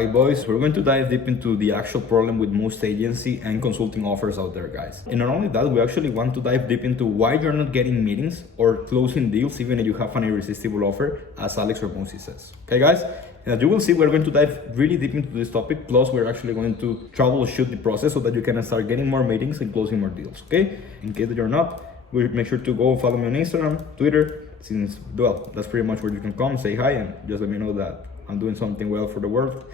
Alright boys, we're going to dive deep into the actual problem with most agency and consulting offers out there, guys. And not only that, we actually want to dive deep into why you're not getting meetings or closing deals even if you have an irresistible offer, as Alex Ramosi says. Okay guys? And as you will see, we're going to dive really deep into this topic, plus we're actually going to troubleshoot the process so that you can start getting more meetings and closing more deals, okay? In case that you're not, make sure to go follow me on Instagram, Twitter, since, well, that's pretty much where you can come, say hi, and just let me know that I'm doing something well for the world.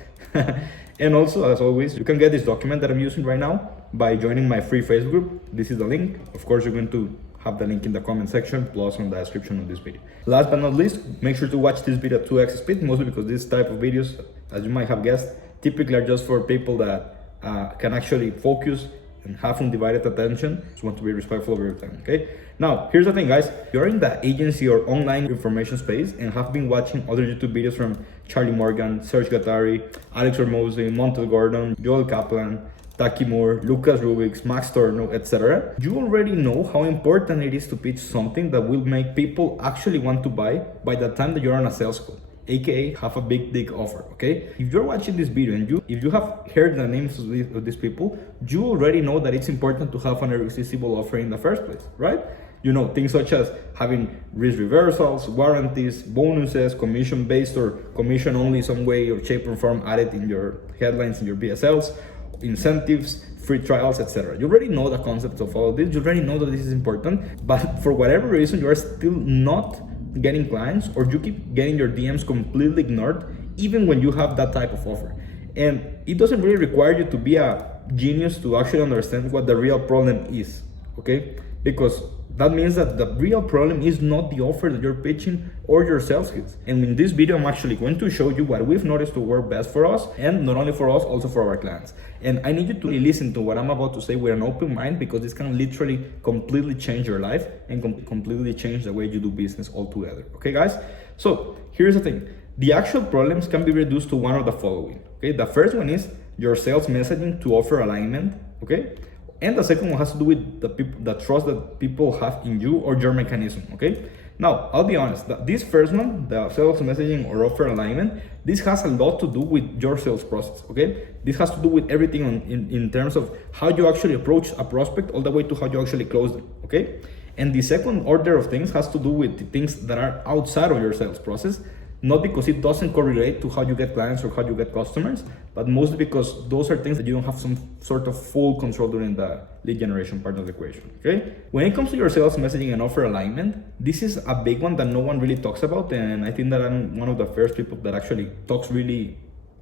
And also, as always, you can get this document that I'm using right now by joining my free Facebook group. This is the link. Of course, you're going to have the link in the comment section, plus on the description of this video. Last but not least, make sure to watch this video at 2x speed, mostly because this type of videos, as you might have guessed, typically are just for people that can actually focus and have undivided attention. Just want to be respectful of your time, okay? Now, here's the thing, guys. You're in the agency or online information space and have been watching other YouTube videos from Charlie Morgan, Serge Gattari, Alex Ramosi, Montel Gordon, Joel Kaplan, Taki Moore, Lucas Rubix, Max Torno, etc. You already know how important it is to pitch something that will make people actually want to buy by the time that you're on a sales call, aka have a big offer, okay? If you're watching this video and if you have heard the names of these people, you already know that it's important to have an irresistible offer in the first place, right? You know, things such as having risk reversals, warranties, bonuses, commission-based or commission-only some way or shape or form added in your headlines, in your BSLs, incentives, free trials, etc. You already know the concepts of all of this. You already know that this is important, but for whatever reason, you are still not getting clients, or you keep getting your DMs completely ignored, even when you have that type of offer. And it doesn't really require you to be a genius to actually understand what the real problem is, okay? Because that means that the real problem is not the offer that you're pitching or your sales skills. And in this video, I'm actually going to show you what we've noticed to work best for us, and not only for us, also for our clients. And I need you to listen to what I'm about to say with an open mind, because this can literally completely change your life and completely change the way you do business altogether. Okay, guys? So here's the thing. The actual problems can be reduced to one of the following. Okay, the first one is your sales messaging to offer alignment. Okay. And the second one has to do with the trust that people have in you or your mechanism, okay? Now, I'll be honest, this first one, the sales messaging or offer alignment, this has a lot to do with your sales process, okay? This has to do with everything in terms of how you actually approach a prospect all the way to how you actually close them, okay? And the second order of things has to do with the things that are outside of your sales process, not because it doesn't correlate to how you get clients or how you get customers, but mostly because those are things that you don't have some sort of full control during the lead generation part of the equation, okay? When it comes to your sales messaging and offer alignment, this is a big one that no one really talks about, and I think that I'm one of the first people that actually talks really,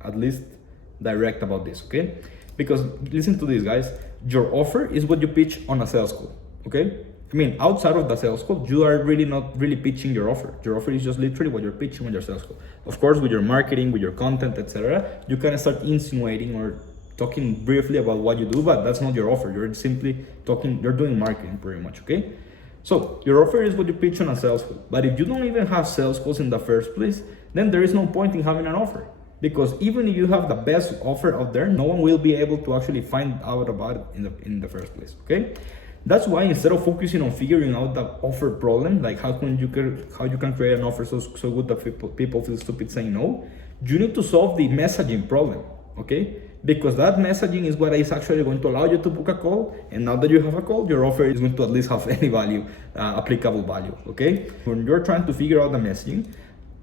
at least, direct about this, okay? Because listen to this, guys. Your offer is what you pitch on a sales call, okay? I mean, outside of the sales call, you are really not really pitching your offer. Your offer is just literally what you're pitching on your sales call. Of course, with your marketing, with your content, etc., you can start insinuating or talking briefly about what you do, but that's not your offer. You're simply talking, you're doing marketing pretty much, okay? So your offer is what you pitch on a sales call. But if you don't even have sales calls in the first place, then there is no point in having an offer. Because even if you have the best offer out there, no one will be able to actually find out about it in the first place, okay? That's why instead of focusing on figuring out the offer problem, like how you can create an offer so good that people feel stupid saying no, you need to solve the messaging problem, okay? Because that messaging is what is actually going to allow you to book a call, and now that you have a call, your offer is going to at least have any value, applicable value, okay? When you're trying to figure out the messaging,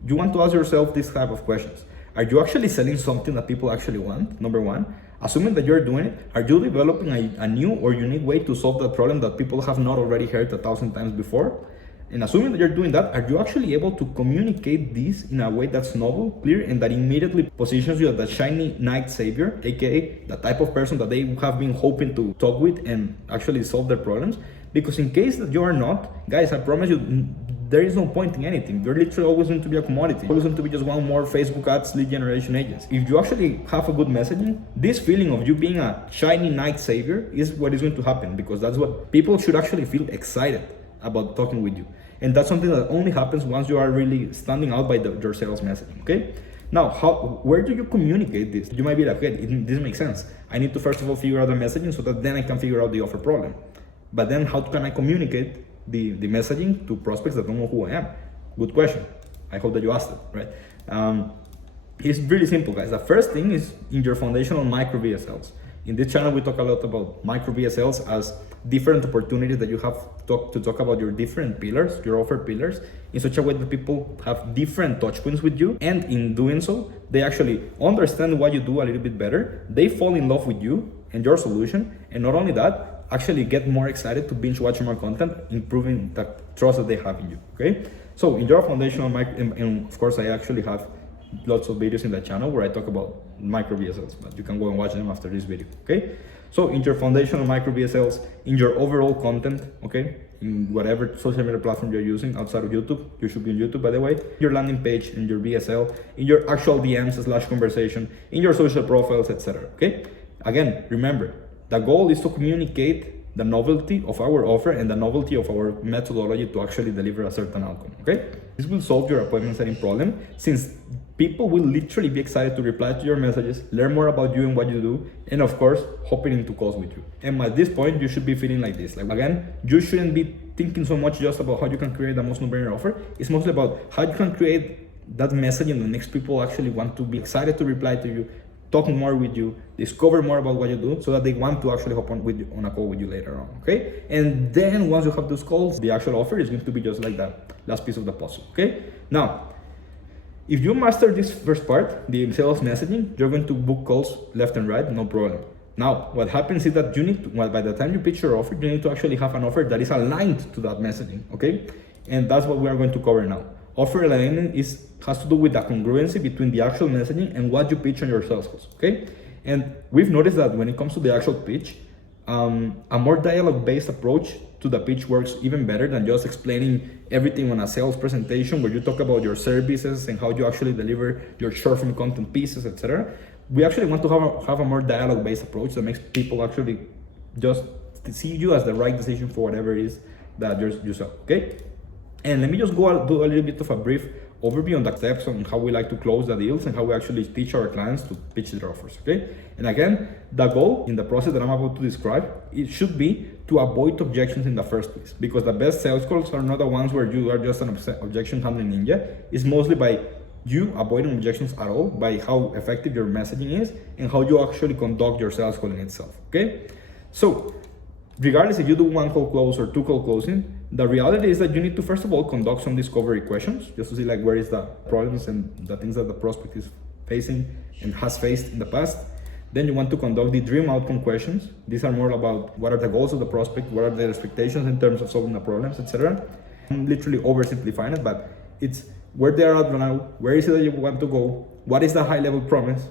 you want to ask yourself this type of questions. Are you actually selling something that people actually want? Number one. Assuming that you're doing it, are you developing a new or unique way to solve that problem that people have not already heard 1,000 times before? And assuming that you're doing that, are you actually able to communicate this in a way that's novel, clear, and that immediately positions you as the shiny knight savior, aka the type of person that they have been hoping to talk with and actually solve their problems? Because in case that you are not, guys, I promise you, there is no point in anything. You're literally always going to be a commodity. Always going to be just one more Facebook ads lead generation agents. If you actually have a good messaging, this feeling of you being a shiny knight savior is what is going to happen, because that's what people should actually feel excited about talking with you. And that's something that only happens once you are really standing out by your sales messaging, okay? Now, where do you communicate this? You might be like, hey, this makes sense. I need to first of all figure out the messaging so that then I can figure out the offer problem. But then how can I communicate the messaging to prospects that don't know who I am? Good question. I hope that you asked it, right? It's really simple, guys. The first thing is in your foundational micro VSLs. In this channel, we talk a lot about micro VSLs as different opportunities that you have to talk about your different pillars, your offer pillars, in such a way that people have different touch points with you. And in doing so, they actually understand what you do a little bit better. They fall in love with you and your solution. And not only that, actually get more excited to binge watch more content, improving the trust that they have in you, okay? So in your foundational micro, and of course, I actually have lots of videos in the channel where I talk about micro VSLs, but you can go and watch them after this video, okay? So in your foundational micro VSLs, in your overall content, okay, in whatever social media platform you're using outside of YouTube, you should be on YouTube, by the way, your landing page, in your VSL, in your actual DMs/conversation, in your social profiles, etc. Okay? Again, remember, the goal is to communicate the novelty of our offer and the novelty of our methodology to actually deliver a certain outcome, okay? This will solve your appointment setting problem, since people will literally be excited to reply to your messages, learn more about you and what you do, and of course, hopping into calls with you. And at this point, you should be feeling like this. Like, again, you shouldn't be thinking so much just about how you can create the most no-brainer offer. It's mostly about how you can create that messaging that makes people actually want to be excited to reply to you, talk more with you, discover more about what you do, so that they want to actually hop on with you on a call with you later on, okay? And then once you have those calls, the actual offer is going to be just like that last piece of the puzzle, okay? Now, if you master this first part, the sales messaging, you're going to book calls left and right, no problem. Now, what happens is that you need to, well, by the time you pitch your offer, you need to actually have an offer that is aligned to that messaging, okay? And that's what we are going to cover now. Offer alignment has to do with the congruency between the actual messaging and what you pitch on your sales calls, okay? And we've noticed that when it comes to the actual pitch, a more dialogue-based approach to the pitch works even better than just explaining everything on a sales presentation where you talk about your services and how you actually deliver your short-form content pieces, etc. We actually want to have a more dialogue-based approach that makes people actually just see you as the right decision for whatever it is that you sell, okay? And let me just do a little bit of a brief overview on the steps on how we like to close the deals and how we actually teach our clients to pitch their offers, okay? And again, the goal in the process that I'm about to describe, it should be to avoid objections in the first place, because the best sales calls are not the ones where you are just an objection handling ninja. It's mostly by you avoiding objections at all, by how effective your messaging is and how you actually conduct your sales call in itself, okay? So regardless if you do one call close or two call closing, the reality is that you need to first of all conduct some discovery questions just to see like where is the problems and the things that the prospect is facing and has faced in the past. Then you want to conduct the dream outcome questions. These are more about what are the goals of the prospect, what are their expectations in terms of solving the problems, etc. I'm literally oversimplifying it, but it's where they are at now, where is it that you want to go, what is the high level promise,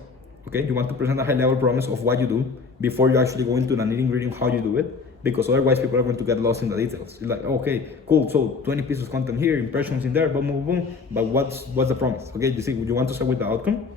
okay? You want to present a high level promise of what you do before you actually go into the nitty-gritty of how you do it, because otherwise people are going to get lost in the details. It's like, okay, cool, so 20 pieces of content here, impressions in there, boom, boom, boom, but what's the promise, okay? You see, you want to start with the outcome,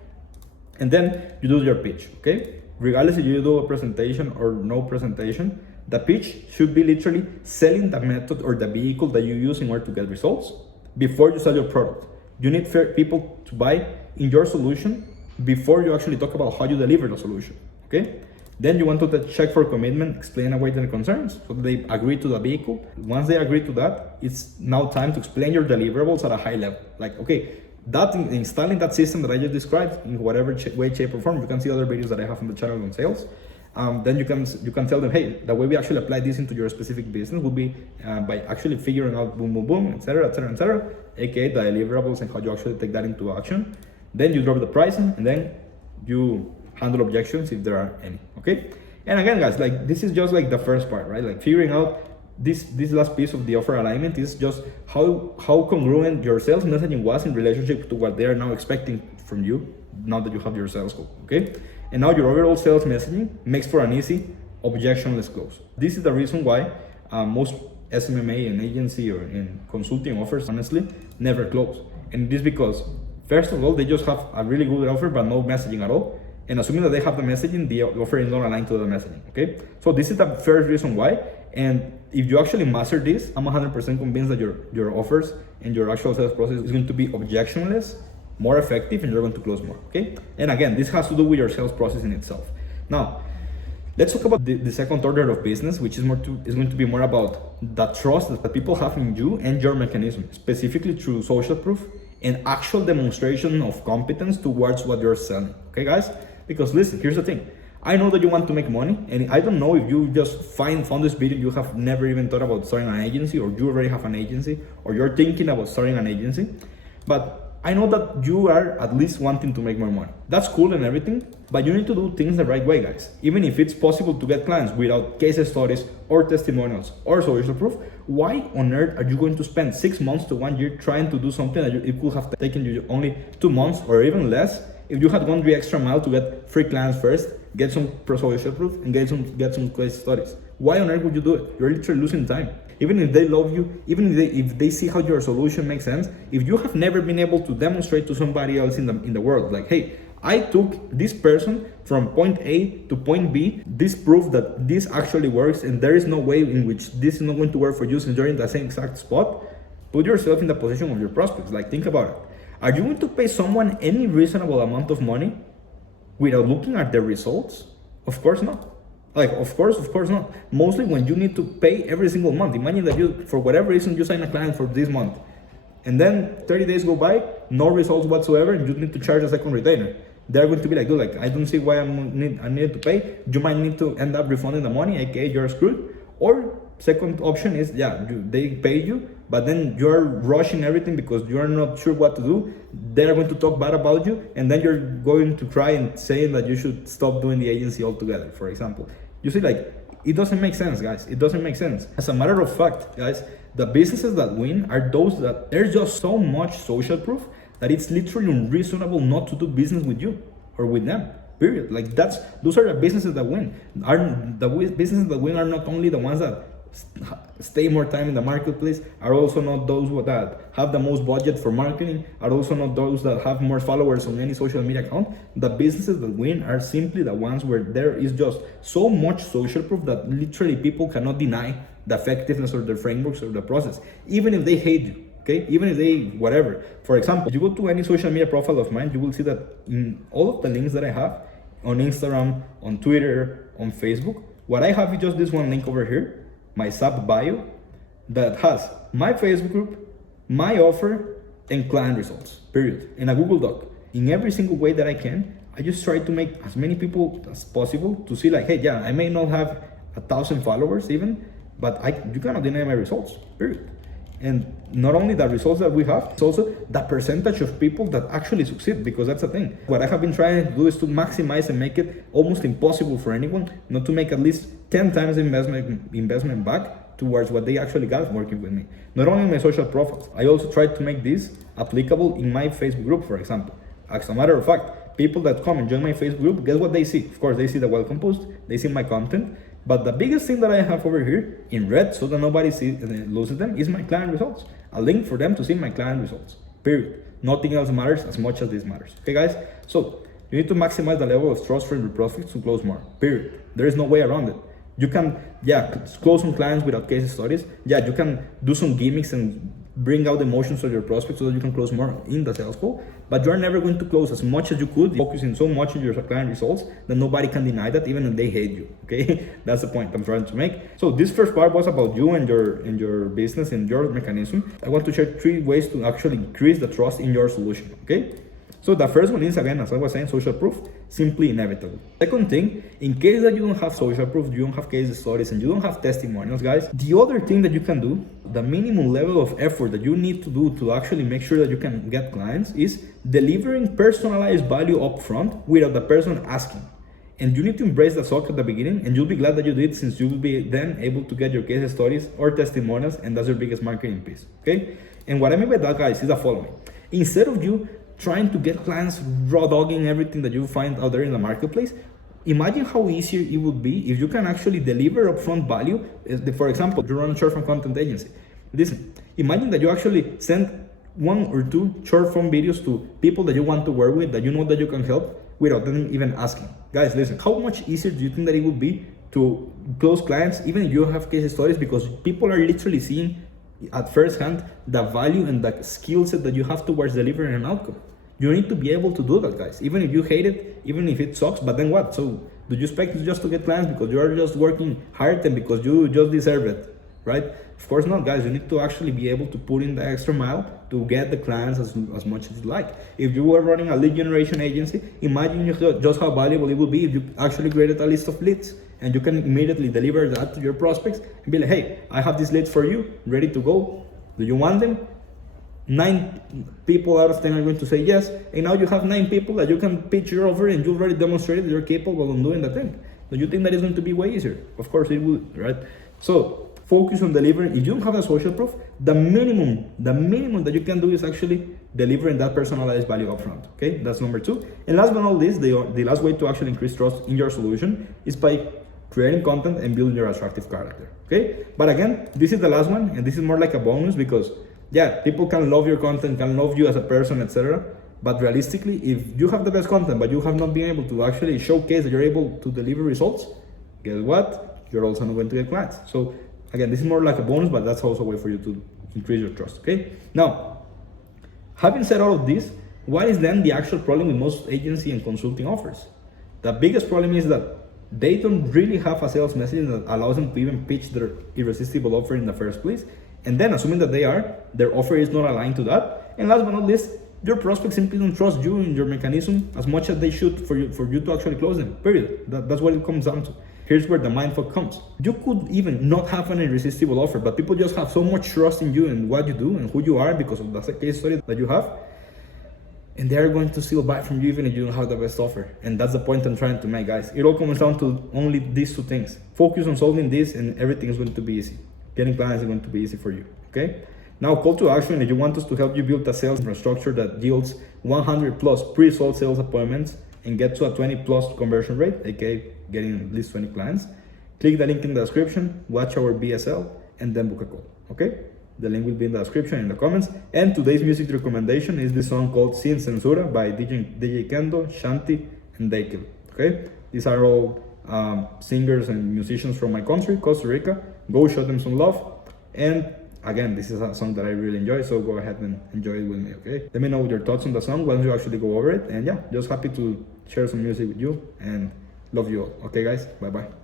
and then you do your pitch, okay? Regardless if you do a presentation or no presentation, the pitch should be literally selling the method or the vehicle that you use in order to get results before you sell your product. You need people to buy in your solution before you actually talk about how you deliver the solution, okay? Then you want to check for commitment, explain away their concerns, so that they agree to the vehicle. Once they agree to that, it's now time to explain your deliverables at a high level. Like, okay, installing that system that I just described in whatever way, shape, or form. You can see other videos that I have on the channel on sales. Then you can tell them, hey, the way we actually apply this into your specific business will be by actually figuring out boom, boom, boom, etc., etc., etc., aka the deliverables and how you actually take that into action. Then you drop the pricing, and then you handle objections if there are any, okay? And again, guys, like this is just like the first part, right? Like figuring out this last piece of the offer alignment is just how congruent your sales messaging was in relationship to what they are now expecting from you now that you have your sales goal, okay? And now your overall sales messaging makes for an easy, objectionless close. This is the reason why most SMMA and agency or in consulting offers, honestly, never close. And this is because, first of all, they just have a really good offer but no messaging at all. And assuming that they have the messaging, the offer is not aligned to the messaging, okay? So this is the first reason why. And if you actually master this, I'm 100% convinced that your offers and your actual sales process is going to be objectionless, more effective, and you're going to close more, okay? And again, this has to do with your sales process in itself. Now, let's talk about the second order of business, which is going to be more about the trust that people have in you and your mechanism, specifically through social proof and actual demonstration of competence towards what you're selling. Okay, guys? Because listen, here's the thing. I know that you want to make money, and I don't know if you just found this video, you have never even thought about starting an agency, or you already have an agency, or you're thinking about starting an agency, but I know that you are at least wanting to make more money. That's cool and everything, but you need to do things the right way, guys. Even if it's possible to get clients without case studies or testimonials or social proof, why on earth are you going to spend 6 months to 1 year trying to do something that it could have taken you only 2 months or even less if you had gone the extra mile to get free clients first, get some social proof, and get some case studies? Why on earth would you do it? You're literally losing time. Even if they love you, even if they see how your solution makes sense, if you have never been able to demonstrate to somebody else in the world, like, hey, I took this person from point A to point B, this proof that this actually works, and there is no way in which this is not going to work for you since you're in the same exact spot, put yourself in the position of your prospects. Like, think about it. Are you going to pay someone any reasonable amount of money without looking at the results? Of course not. Like, of course not. Mostly when you need to pay every single month. Imagine that you, for whatever reason, you sign a client for this month, and then 30 days go by, no results whatsoever, and you need to charge a second retainer. They're going to be like, dude, like, I don't see why I need to pay. You might need to end up refunding the money, aka you're screwed. Or second option is, they pay you, but then you're rushing everything because you're not sure what to do. They're going to talk bad about you, and then you're going to cry and say that you should stop doing the agency altogether, for example. You see, like, it doesn't make sense, guys. It doesn't make sense. As a matter of fact, guys, the businesses that win are those that there's just so much social proof that it's literally unreasonable not to do business with you or with them. Period. Like, those are the businesses that win. The businesses that win are not only the ones that stay more time in the marketplace, are also not those that have the most budget for marketing, are also not those that have more followers on any social media account. The businesses that win are simply the ones where there is just so much social proof that literally people cannot deny the effectiveness of their frameworks or the process, even if they hate you. Okay, even if they whatever. For example, if you go to any social media profile of mine, you will see that in all of the links that I have on Instagram, on Twitter, on Facebook, what I have is just this one link over here, my sub bio, that has my Facebook group, my offer, and client results, period, in a Google Doc. In every single way that I can, I just try to make as many people as possible to see, like, hey, I may not have 1,000 followers even, but you cannot deny my results, period. And not only the results that we have, it's also the percentage of people that actually succeed, because that's the thing. What I have been trying to do is to maximize and make it almost impossible for anyone not to make at least 10 times investment back towards what they actually got working with me. Not only in my social profiles, I also tried to make this applicable in my Facebook group, for example. As a matter of fact, people that come and join my Facebook group, guess what they see? Of course, they see the welcome post, they see my content, but the biggest thing that I have over here in red, so that nobody loses them, is my client results. A link for them to see my client results, period. Nothing else matters as much as this matters. Okay, guys? So you need to maximize the level of trust from your prospects to close more, period. There is no way around it. You can, close some clients without case studies. You can do some gimmicks and bring out the emotions of your prospects so that you can close more in the sales call, but you're never going to close as much as you could, focusing so much on your client results that nobody can deny that, even if they hate you. Okay, that's the point I'm trying to make. So this first part was about you and your business and your mechanism. I want to share 3 ways to actually increase the trust in your solution. Okay, so the first one is, again, as I was saying, social proof, simply inevitable. Second thing, in case that you don't have social proof, you don't have case studies, and you don't have testimonials, guys, the other thing that you can do, the minimum level of effort that you need to do to actually make sure that you can get clients, is delivering personalized value up front without the person asking. And you need to embrace the suck at the beginning, and you'll be glad that you did, since you will be then able to get your case studies or testimonials, and that's your biggest marketing piece. Okay, and what I mean by that, guys, is the following. Instead of you trying to get clients raw dogging everything that you find out there in the marketplace, imagine how easier it would be if you can actually deliver upfront value. For example, you run a short form content agency. Listen, imagine that you actually send 1 or 2 short form videos to people that you want to work with, that you know that you can help, without them even asking. Guys, listen, how much easier do you think that it would be to close clients, even if you have case stories, because people are literally seeing at first hand the value and the skill set that you have towards delivering an outcome. You need to be able to do that, guys, even if you hate it, even if it sucks. But then what? So do you expect just to get clients because you are just working hard and because you just deserve it? right? Of course not, guys. You need to actually be able to put in the extra mile to get the clients as much as you like. If you were running a lead generation agency, imagine just how valuable it would be if you actually created a list of leads and you can immediately deliver that to your prospects and be like, hey, I have these leads for you, ready to go. Do you want them? 9 people out of 10 are going to say yes, and now you have 9 people that you can pitch your offer, and you already demonstrated you're capable of doing that thing. Do you think that is going to be way easier? Of course it will, right? So focus on delivering. If you don't have a social proof, the minimum that you can do is actually delivering that personalized value upfront. Okay, that's number 2. And last but not least, the last way to actually increase trust in your solution is by creating content and building your attractive character. Okay, but again, this is the last one, and this is more like a bonus because yeah, people can love your content, can love you as a person, etc. But realistically, if you have the best content, but you have not been able to actually showcase that you're able to deliver results, guess what? You're also not going to get clients. So again, this is more like a bonus, but that's also a way for you to increase your trust, okay? Now, having said all of this, what is then the actual problem with most agency and consulting offers? The biggest problem is that they don't really have a sales message that allows them to even pitch their irresistible offer in the first place. And then, assuming that they are, their offer is not aligned to that. And last but not least, your prospects simply don't trust you and your mechanism as much as they should for you to actually close them, period. That's what it comes down to. Here's where the mindfuck comes. You could even not have an irresistible offer, but people just have so much trust in you and what you do and who you are because of the case study that you have. And they're going to still buy from you even if you don't have the best offer. And that's the point I'm trying to make, guys. It all comes down to only these 2 things. Focus on solving this and everything is going to be easy. Getting clients is going to be easy for you, okay? Now, call to action. If you want us to help you build a sales infrastructure that yields 100 plus pre-sold sales appointments and get to a 20 plus conversion rate, aka getting at least 20 clients, click the link in the description, watch our BSL, and then book a call, okay? The link will be in the description in the comments. And today's music recommendation is the song called Sin Censura by DJ Kendo, Shanti, and Daikil, okay? These are all singers and musicians from my country, Costa Rica. Go show them some love. And again, this is a song that I really enjoy, so go ahead and enjoy it with me, okay? Let me know your thoughts on the song once you actually go over it. And yeah, just happy to share some music with you and love you all. Okay, guys? Bye-bye.